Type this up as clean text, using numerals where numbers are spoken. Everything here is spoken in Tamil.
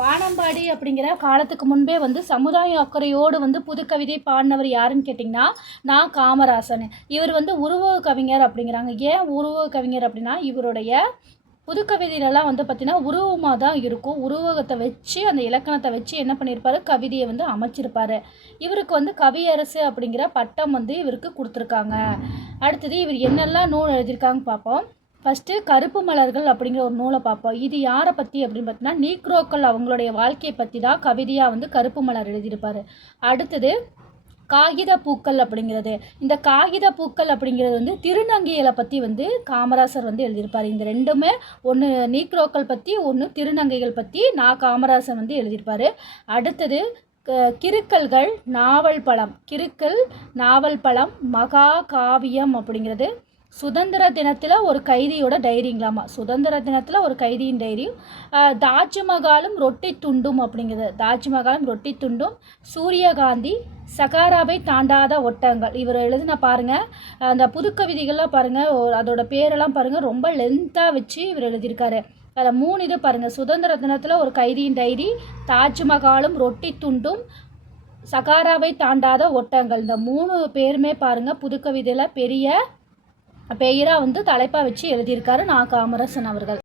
வானம்பாடி அப்படிங்கிற காலத்துக்கு முன்பே வந்து சமுதாய அக்கறையோடு வந்து புதுக்கவிதை பாடினவர் யாருன்னு கேட்டிங்கன்னா நான் காமராசன். இவர் வந்து உருவக கவிஞர் அப்படிங்கிறாங்க. ஏன் உருவக கவிஞர் அப்படின்னா இவருடைய புதுக்கவிதையிலலாம் வந்து பார்த்திங்கன்னா உருவமாக தான் இருக்கும். உருவகத்தை வச்சு அந்த இலக்கணத்தை வச்சு என்ன பண்ணியிருப்பாரு, கவிதையை வந்து அமைச்சிருப்பார். இவருக்கு வந்து கவியரசு அப்படிங்கிற பட்டம் வந்து இவருக்கு கொடுத்துருக்காங்க. அடுத்தது இவர் என்னெல்லாம் நூல் எழுதியிருக்காங்க பார்ப்போம். ஃபஸ்ட்டு கருப்பு மலர்கள் அப்படிங்கிற ஒரு நூலை பார்ப்போம். இது யாரை பற்றி அப்படின்னு பார்த்தீங்கன்னா நீக்ரோக்கள் அவங்களுடைய வாழ்க்கையை பற்றி தான் கவிதையாக வந்து கருப்பு மலர் எழுதியிருப்பார். அடுத்தது காகித பூக்கள் அப்படிங்கிறது. இந்த காகித பூக்கள் அப்படிங்கிறது வந்து திருநங்கைகளை பற்றி வந்து காமராசர் வந்து எழுதியிருப்பார். இந்த ரெண்டுமே ஒன்று நீக்ரோக்கள் பற்றி, ஒன்று திருநங்கைகள் பற்றி காமராசர் வந்து எழுதியிருப்பார். அடுத்தது கிறுக்கல்கள் நாவல் பழம். கிறுக்கல் நாவல் பழம் மகா காவியம் அப்படிங்கிறது சுதந்திர தினத்தில் ஒரு கைதியோட டைரிங்களாமா. சுதந்திர தினத்தில் ஒரு கைதியின் டைரி. தாஜ்மஹாலும் ரொட்டி துண்டும் அப்படிங்கிறது. தாஜ்மஹாலும் ரொட்டி துண்டும். சூரியகாந்தி சகாராவை தாண்டாத ஒட்டங்கள். இவர் எழுதின பாருங்கள், அந்த புதுக்கவிதைகள்லாம் பாருங்கள், அதோட பேரெல்லாம் பாருங்கள், ரொம்ப லென்த்தாக வச்சு இவர் எழுதியிருக்காரு. அதில் 3 இது பாருங்கள். சுதந்திர தினத்தில் ஒரு கைதியின் டைரி, தாஜ்மஹாலும் ரொட்டி துண்டும், சகாராவை தாண்டாத ஒட்டங்கள். இந்த 3 பேருமே பாருங்கள் புதுக்கவிதையில் பெரிய பெயராக வந்து தலைப்பாக வச்சு எழுதியிருக்காரு காமராசன் அவர்கள்.